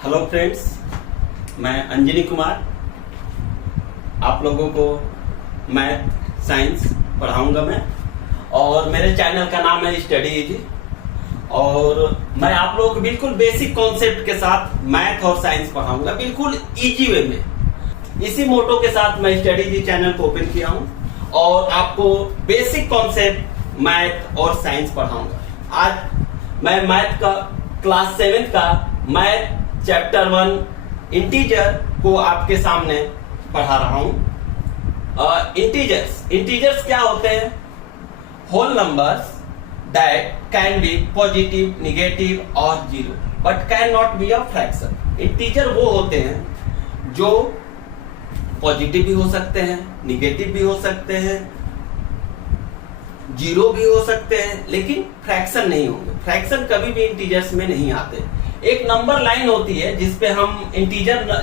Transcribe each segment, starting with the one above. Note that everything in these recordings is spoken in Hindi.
हेलो फ्रेंड्स, मैं अंजनी कुमार आप लोगों को मैथ साइंस पढ़ाऊंगा मैं। और मेरे चैनल का नाम है स्टडी इजी। और मैं आप लोगों को बिल्कुल बेसिक कॉन्सेप्ट के साथ मैथ और साइंस पढ़ाऊंगा, बिल्कुल इजी वे में। इसी मोटो के साथ मैं स्टडी इजी चैनल को ओपन किया हूं और आपको बेसिक कॉन्सेप्ट मैथ और साइंस पढ़ाऊंगा। आज मैं मैथ का क्लास 7 का मैथ चैप्टर 1 इंटीजर को आपके सामने पढ़ा रहा हूं। इंटीजर्स क्या होते हैं? Whole numbers that can be positive, negative और zero but can not be a fraction. Integer वो होते हैं जो पॉजिटिव भी हो सकते हैं, निगेटिव भी हो सकते हैं, जीरो भी हो सकते हैं, लेकिन फ्रैक्शन नहीं होंगे। फ्रैक्शन कभी भी इंटीजर्स में नहीं आते। एक नंबर लाइन होती है जिसपे हम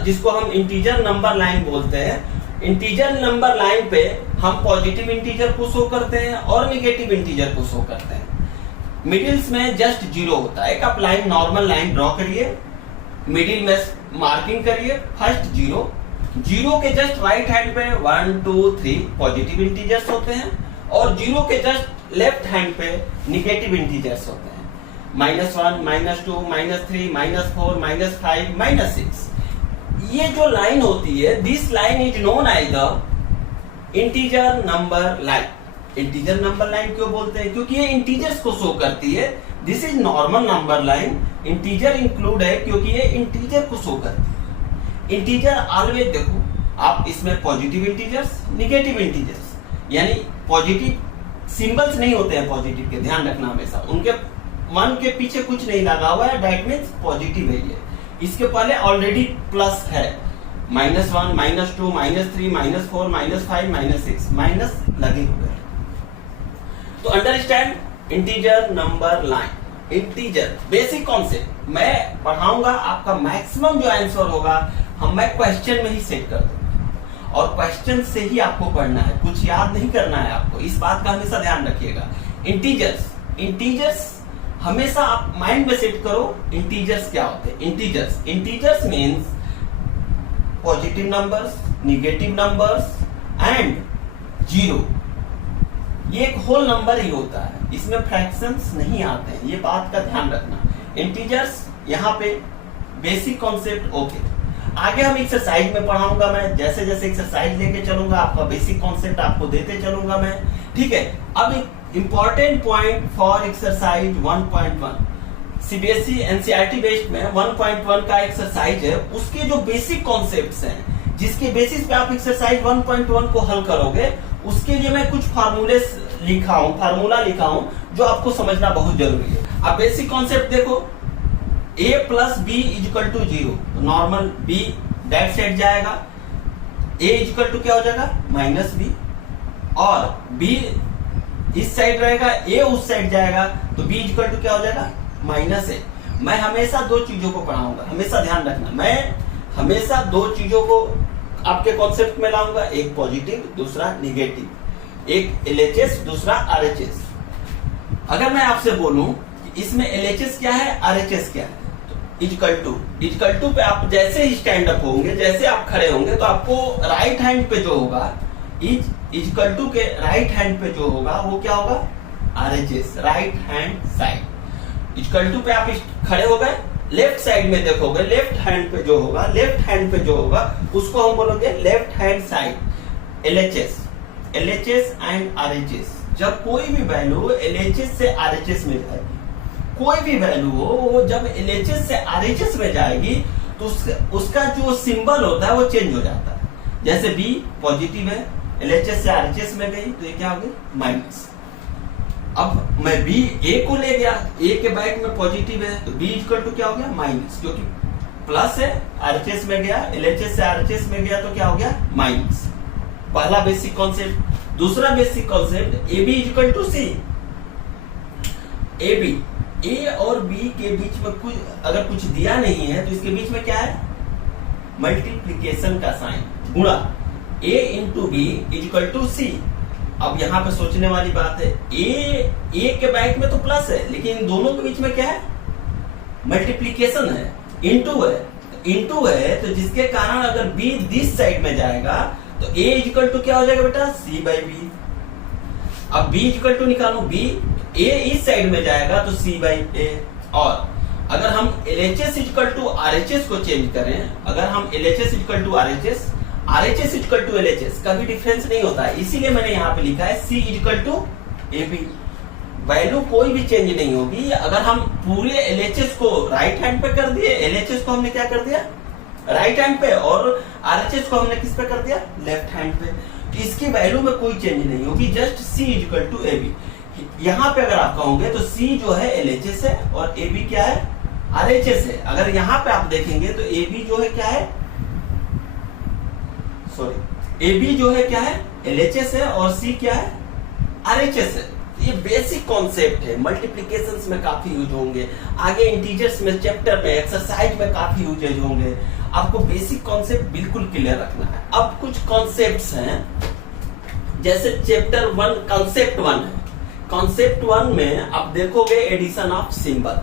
जिसको हम इंटीजर नंबर लाइन बोलते हैं। इंटीजर नंबर लाइन पे हम पॉजिटिव इंटीजर को शो करते हैं और निगेटिव इंटीजर को शो करते हैं। मिडिल्स में जस्ट जीरो होता है। एक आप लाइन, नॉर्मल लाइन ड्रॉ करिए, मिडिल में मार्किंग करिए, फर्स्ट जीरो, जीरो के जस्ट राइट हैंड पे 1 2 3 पॉजिटिव इंटीजर्स होते हैं और जीरो के जस्ट लेफ्ट हैंड पे निगेटिव इंटीजर्स होते हैं। -1, -2, -3, -4, -5, -6। ये जो लाइन होती है, this line is known as the integer number line. Integer number line क्यों बोलते हैं? क्योंकि ये इंटीजर्स को शो करती है। This is normal number line, integer include है क्योंकि ये इंटीजर को शो करती है। इंटीजर ऑलवेज देखो, आप इसमें पॉजिटिव इंटीजर्स, निगेटिव इंटीजर्स, यानी पॉजिटिव सिंबल्स नहीं होते हैं पॉजिटिव के, ध्यान रखना हमेशा। उनके 1 के पीछे कुछ नहीं लगा हुआ है, दैट मीन्स पॉजिटिव है ये। इसके पहले ऑलरेडी प्लस है, -1, -2, -3, -4, -5, -6, माइनस लगे हुए हैं। तो understand integer number line. Integer basic concept मैं पढ़ाऊंगा, आपका मैक्सिमम जो आंसर होगा मैं क्वेश्चन में ही सेट कर दूंगा और क्वेश्चन से ही आपको पढ़ना है, कुछ याद नहीं करना है आपको। इस बात का हमेशा ध्यान रखिएगा। इंटीजर्स हमेशा आप माइंड में सेट करो। इंटीजर्स क्या होते हैं? Integers means positive numbers, negative numbers and zero. ये एक होल नंबर ही होता है, इसमें फ्रैक्शंस नहीं आते हैं, ये बात का ध्यान रखना। इंटीजर्स यहाँ पे बेसिक कॉन्सेप्ट ओके। आगे हम एक्सरसाइज में पढ़ाऊंगा मैं, जैसे जैसे एक्सरसाइज लेके चलूंगा आपका बेसिक कॉन्सेप्ट आपको देते चलूंगा मैं, ठीक है। अब important point for exercise 1.1 CBSE NCERT based में 1.1 का एक्सरसाइज है। उसके जो बेसिक कॉन्सेप्ट्स हैं, जिसके बेसिस पे आप एक्सरसाइज 1.1 को हल करोगे, उसके लिए मैं कुछ फार्मूला लिखा हूं जो आपको समझना बहुत जरूरी है। अब बेसिक कॉन्सेप्ट देखो, a + b = 0, normal b that set जाएगा, a = क्या हो जाएगा? -b, और b इस साइड रहेगा, a उस साइड जाएगा, तो b = क्या हो जाएगा? -a। मैं हमेशा दो चीजों को पढ़ाऊंगा, हमेशा ध्यान रखना। मैं हमेशा दो चीजों को आपके कॉन्सेप्ट में लाऊंगा, एक पॉजिटिव, दूसरा निगेटिव, एक LHS, दूसरा RHS। अगर मैं आपसे बोलूं कि इसमें LHS क्या है, RHS क्या है, इक्वल टू पे आप जैसे ही स्टैंड अप होंगे, जैसे आप खड़े होंगे, तो आपको राइट हैंड पे जो होगा, इक्वल टू के राइट हैंड पे जो होगा वो क्या होगा? RHS, right hand side. Equal to पे आप खड़े हो गए, लेफ्ट साइड में देखोगे, लेफ्ट हैंड पे जो होगा उसको हम बोलोगे left hand side, LHS and RHS। जब कोई भी वैल्यू LHS से RHS में जाएगी, कोई भी वैल्यू हो वो जब LHS से RHS में जाएगी तो उसका जो सिंबल होता है वो चेंज हो जाता है। जैसे B पॉजिटिव है, LHS से RHS में गई तो ये क्या हो गई? माइनस। अब मैं B A को ले गया, A के बैक में पॉजिटिव है तो B = क्या हो गया? माइनस, क्योंकि प्लस है, RHS में गया, LHS से RHS में गया तो क्या हो गया? माइनस। पहला बेसिक कॉन्सेप्ट। दूसरा basic concept, AB = C। AB, A और B के बीच में अगर कुछ दिया नहीं है तो इसके बीच में क्या है? मल्टीप्लीकेशन का साइन, गुणा। A × B = C। अब यहाँ पे सोचने वाली बात है, A के बैक में तो प्लस है, लेकिन इन दोनों के बीच में क्या है? मल्टीप्लीकेशन है, इनटू है, इनटू है, तो जिसके कारण अगर b दिस साइड में जाएगा तो a इक्वल टू क्या हो जाएगा बेटा, c बाई बी। अब b इक्वल टू निकालो, b a इस साइड में जाएगा तो c बाई a। और अगर हम LHS इक्वल टू RHS को चेंज करें, अगर हम LHS equal to RHS equal to LHS, कभी डिफरेंस नहीं होता है, इसीलिए मैंने यहाँ पे लिखा है C equal to AB। Value कोई भी चेंज नहीं होगी। अगर हम पूरे LHS को राइट हैंड पे कर दिए, LHS को हमने क्या कर दिया, राइट हैंड पे, और RHS को हमने किस पे कर दिया, लेफ्ट हैंड पे, तो इसकी वैल्यू में कोई चेंज नहीं होगी, just C equal to AB। यहाँ पे अगर आप कहोगे तो C जो है LHS है और AB क्या है, RHS है। अगर यहाँ पे आप देखेंगे तो AB जो है क्या है, AB जो है क्या है, LHS है, और C क्या है, RHS है। ये बेसिक कॉन्सेप्ट है, मल्टीप्लिकेशंस में काफी यूज होंगे, आगे इंटीजर्स में, चैप्टर में, एक्सरसाइज में काफी यूजेज होंगे। आपको बेसिक कॉन्सेप्ट बिल्कुल क्लियर रखना है। अब कुछ कॉन्सेप्ट्स हैं, जैसे चैप्टर 1 कॉन्सेप्ट 1 है। कॉन्सेप्ट 1 में आप देखोगे एडिशन ऑफ सिंबल।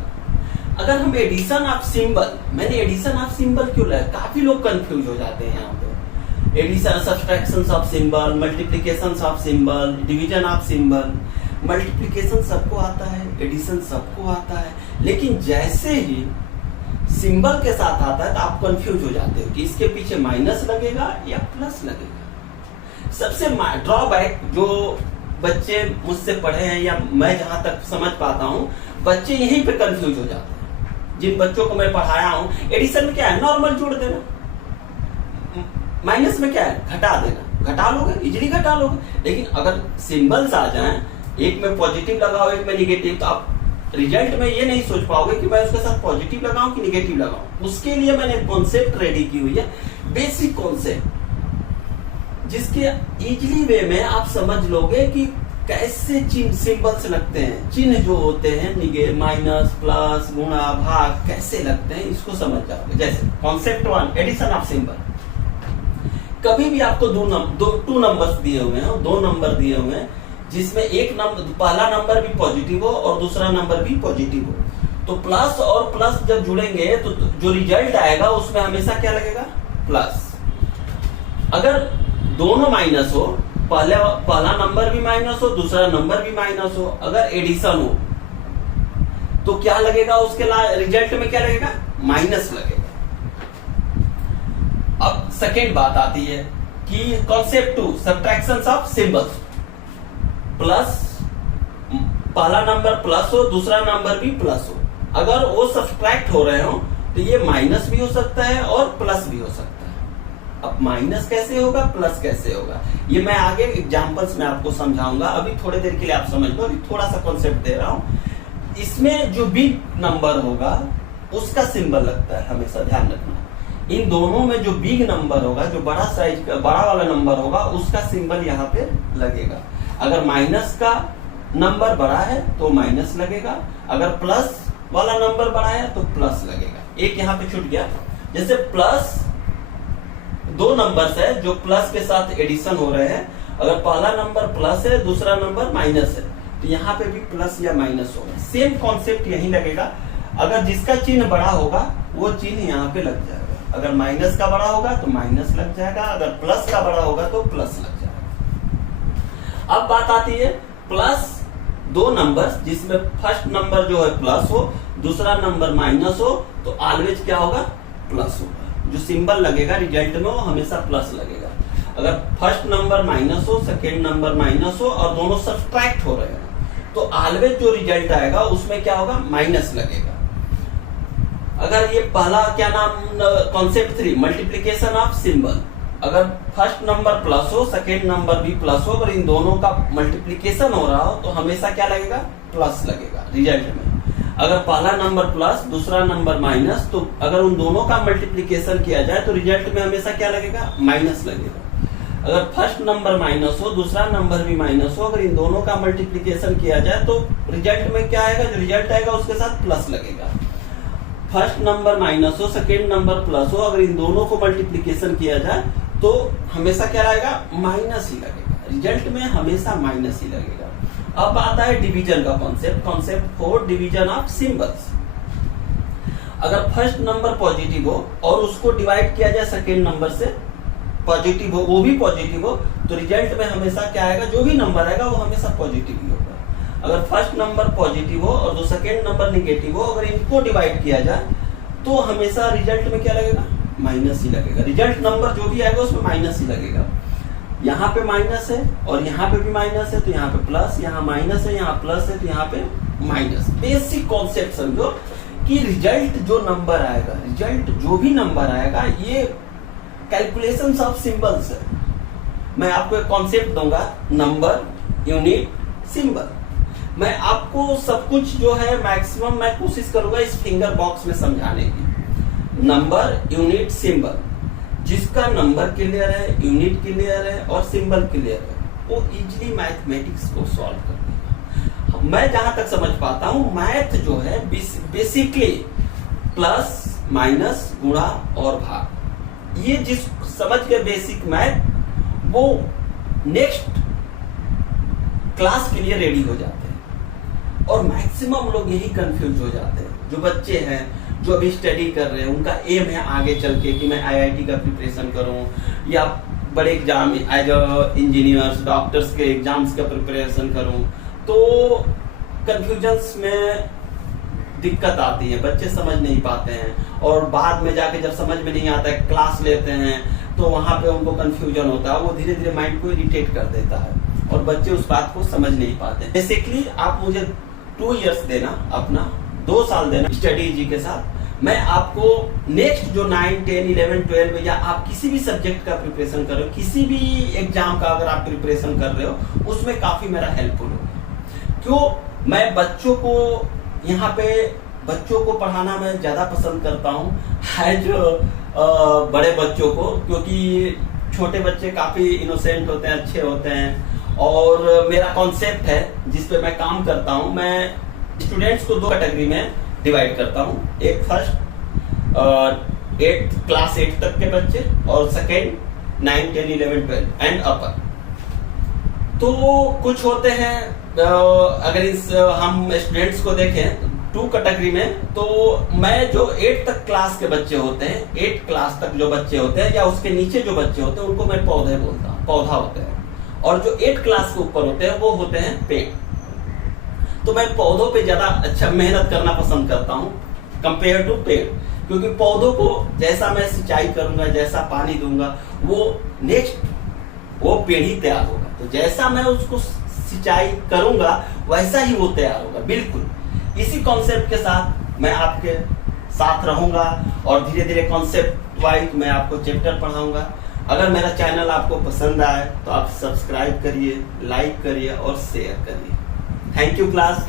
अगर हम एडिशन ऑफ सिंबल, मैंने एडिशन ऑफ सिंबल क्यों लाया, काफी लोग कंफ्यूज हो जाते हैं यहाँ पे। Addition, subtraction of symbol, multiplication of symbol, division of symbol. Multiplication सबको आता है, एडिशन सबको आता है, लेकिन जैसे ही सिंबल के साथ आता है तो आप कंफ्यूज हो जाते हो कि इसके पीछे माइनस लगेगा या प्लस लगेगा। सबसे ड्रॉबैक जो बच्चे मुझसे पढ़े हैं या मैं जहां तक समझ पाता हूं, बच्चे यहीं पे कंफ्यूज हो जाते हैं। जिन बच्चों को मैं पढ़ाया हूं, एडिशन में क्या है, नॉर्मल जोड़ देना, माइनस में क्या है, घटा देना, घटा लोगे, इजीली घटा लोगे। लेकिन अगर सिंबल्स आ जाएं, एक में पॉजिटिव लगाओ, एक में निगेटिव, तो आप रिजल्ट में ये नहीं सोच पाओगे कि मैं उसके साथ पॉजिटिव लगाऊं कि निगेटिव लगाऊं। उसके लिए मैंने कॉन्सेप्ट रेडी की हुई है, बेसिक कॉन्सेप्ट, जिसके इजीली वे में आप समझ लोगे कि कैसे चिन्ह, सिंबल्स लगते हैं, चिन्ह जो होते हैं, निगेटिव, माइनस, प्लस, गुणा, भाग, कैसे लगते हैं, इसको समझ जाओगे। जैसे कॉन्सेप्ट 1 एडिशन ऑफ सिंबल। कभी भी आपको टू नंबर्स दिए हुए हैं, 2 नंबर दिए हुए हैं, जिसमें एक नंबर, पहला नंबर भी पॉजिटिव हो और दूसरा नंबर भी पॉजिटिव हो, तो प्लस और प्लस जब जुड़ेंगे तो जो रिजल्ट आएगा उसमें हमेशा क्या लगेगा, प्लस। अगर दोनों माइनस हो, पहला नंबर भी माइनस हो, दूसरा नंबर भी माइनस हो, अगर एडिशन हो तो क्या लगेगा, उसके रिजल्ट में क्या लगेगा, माइनस लगेगा। अब सेकेंड बात आती है कि concept 2 subtractions of symbols. Plus, पहला नंबर प्लस हो, दूसरा नंबर भी प्लस हो, अगर वो सब्ट्रैक्ट हो रहे हो तो ये माइनस भी हो सकता है और प्लस भी हो सकता है। अब माइनस कैसे होगा, प्लस कैसे होगा, ये मैं आगे एग्जांपल्स में आपको समझाऊंगा। अभी थोड़ी देर के लिए आप समझ लो, अभी थोड़ा सा कॉन्सेप्ट दे रहा हूं। इसमें जो बिग नंबर होगा उसका सिंबल लगता है, हमेशा ध्यान रखना। इन दोनों में जो बिग नंबर होगा, जो बड़ा साइज का, बड़ा वाला नंबर होगा, उसका सिंबल यहाँ पे लगेगा। अगर माइनस का नंबर बड़ा है तो माइनस लगेगा, अगर प्लस वाला नंबर बड़ा है तो प्लस लगेगा। एक यहाँ पे छूट गया, जैसे प्लस, 2 नंबर्स है जो प्लस के साथ एडिशन हो रहे हैं, अगर पहला नंबर प्लस है, दूसरा नंबर माइनस है, तो यहाँ पे भी प्लस या माइनस होगा। सेम कॉन्सेप्ट यही लगेगा। अगर जिसका चिन्ह बड़ा होगा वो चिन्ह यहाँ पे लग जाएगा, अगर माइनस का बड़ा होगा तो माइनस लग जाएगा, अगर प्लस का बड़ा होगा तो प्लस लग जाएगा। अब बात आती है प्लस 2 नंबर्स जिसमें फर्स्ट नंबर जो है प्लस हो, दूसरा नंबर माइनस हो, तो ऑलवेज क्या होगा, प्लस होगा। जो सिंबल लगेगा रिजल्ट में वो हमेशा प्लस लगेगा। अगर फर्स्ट नंबर माइनस हो, सेकेंड नंबर माइनस हो और दोनों सब्ट्रैक्ट हो रहे हैं, तो ऑलवेज जो रिजल्ट आएगा उसमें क्या होगा, माइनस लगेगा। अगर ये पहला क्या नाम, कॉन्सेप्ट 3 मल्टीप्लीकेशन ऑफ सिंबल, अगर फर्स्ट नंबर प्लस हो, सेकेंड नंबर भी प्लस हो, अगर इन दोनों का मल्टीप्लीकेशन हो रहा हो तो हमेशा क्या लगेगा, प्लस लगेगा रिजल्ट में। अगर पहला नंबर प्लस, दूसरा नंबर माइनस, तो अगर उन दोनों का मल्टीप्लीकेशन किया जाए तो रिजल्ट में हमेशा क्या लगेगा, माइनस लगेगा। अगर फर्स्ट नंबर माइनस हो, दूसरा नंबर भी माइनस हो, अगर इन दोनों का मल्टीप्लीकेशन किया जाए तो रिजल्ट में क्या आएगा, जो रिजल्ट आएगा उसके साथ प्लस लगेगा। फर्स्ट नंबर माइनस हो, सेकेंड नंबर प्लस हो, अगर इन दोनों को मल्टीप्लीकेशन किया जाए तो हमेशा क्या आएगा, माइनस ही लगेगा, रिजल्ट में हमेशा माइनस ही लगेगा। अब आता है डिवीजन का concept, concept 4 division of symbols. अगर फर्स्ट नंबर पॉजिटिव हो और उसको डिवाइड किया जाए सेकेंड नंबर से पॉजिटिव हो, वो भी पॉजिटिव हो, तो रिजल्ट में हमेशा क्या आएगा, जो भी नंबर आएगा वो हमेशा पॉजिटिव ही होगा। अगर फर्स्ट नंबर पॉजिटिव हो और जो सेकेंड नंबर निगेटिव हो, अगर इनको डिवाइड किया जाए तो हमेशा रिजल्ट में क्या लगेगा, माइनस ही लगेगा। रिजल्ट नंबर जो भी आएगा उसमें माइनस ही लगेगा। यहाँ पे माइनस है और यहाँ पे भी माइनस है, तो यहाँ पे प्लस, यहाँ माइनस है, यहाँ प्लस है, तो यहाँ पे माइनस। बेसिक कॉन्सेप्ट समझो कि रिजल्ट जो नंबर आएगा, रिजल्ट जो भी नंबर आएगा, ये कैलकुलेशन ऑफ सिंबल्स है। मैं आपको एक कॉन्सेप्ट दूंगा, नंबर, यूनिट, सिंबल। मैं आपको सब कुछ जो है मैक्सिमम मैं कोशिश करूंगा इस फिंगर बॉक्स में समझाने की। Number, unit, symbol. जिसका नंबर क्लियर है, यूनिट क्लियर है और सिंबल क्लियर है, वो इजीली मैथमेटिक्स को सॉल्व कर देगा। मैं जहां तक समझ पाता हूं, मैथ जो है बेसिकली प्लस, माइनस, गुणा और भाग, ये जिस समझ के बेसिक मैथ, वो नेक्स्ट क्लास के लिए रेडी हो जाते हैं। और मैक्सिमम लोग यही कंफ्यूज हो जाते हैं। जो बच्चे हैं जो अभी स्टडी कर रहे हैं, उनका एम है आगे चल के कि मैं आईआईटी का प्रिपरेशन करूं या बड़े एग्जाम एज इंजीनियर्स, डॉक्टर्स के एग्जाम्स का प्रिपरेशन करूं, तो कंफ्यूजन्स में दिक्कत आती है, बच्चे समझ नहीं पाते हैं। और बाद में जाके जब समझ में नहीं आता है, क्लास लेते हैं, तो वहां पे उनको कंफ्यूजन होता है, वो धीरे धीरे माइंड को इरिटेट कर देता है और बच्चे उस बात को समझ नहीं पाते। बेसिकली आप मुझे 2 इयर्स देना, अपना 2 साल देना स्टडी जी के साथ। मैं आपको नेक्स्ट जो 9, 10, 11, 12 या आप किसी भी सब्जेक्ट का प्रिपरेशन कर रहे हो, किसी भी एग्जाम का अगर आप प्रिपरेशन कर रहे हो, उसमें काफी मेरा हेल्पफुल होगा। क्यों? मैं बच्चों को यहाँ पे बच्चों को पढ़ाना मैं ज्यादा पसंद करता हूँ एज बड़े बच्चों को, क्योंकि छोटे बच्चे काफी इनोसेंट होते हैं, अच्छे होते हैं। और मेरा कॉन्सेप्ट है जिसपे मैं काम करता हूँ, मैं स्टूडेंट्स को 2 कैटेगरी में डिवाइड करता हूँ। एक फर्स्ट 8 क्लास 8 तक के बच्चे और सेकेंड 9, 10, 11, 12 एंड अपर। तो कुछ होते हैं, अगर इस हम स्टूडेंट्स को देखें 2 कैटेगरी में, तो मैं जो 8 तक क्लास के बच्चे होते हैं, 8 क्लास तक जो बच्चे होते हैं या उसके नीचे जो बच्चे होते हैं, उनको मैं पौधे बोलता हूँ, पौधा होते हैं। और जो 8 क्लास के ऊपर होते हैं वो होते हैं पेड़। तो मैं पौधों पे ज्यादा अच्छा मेहनत करना पसंद करता हूँ कंपेयर टू पेड़, क्योंकि पौधों को जैसा मैं सिंचाई करूंगा, जैसा पानी दूंगा, वो नेक्स्ट वो पेड़ ही तैयार होगा। तो जैसा मैं उसको सिंचाई करूंगा वैसा ही वो तैयार होगा। बिल्कुल इसी कॉन्सेप्ट के साथ मैं आपके साथ रहूंगा और धीरे धीरे कॉन्सेप्ट वाइज मैं आपको चैप्टर पढ़ाऊंगा। अगर मेरा चैनल आपको पसंद आए तो आप सब्सक्राइब करिए, लाइक करिए और शेयर करिए। Thank you class.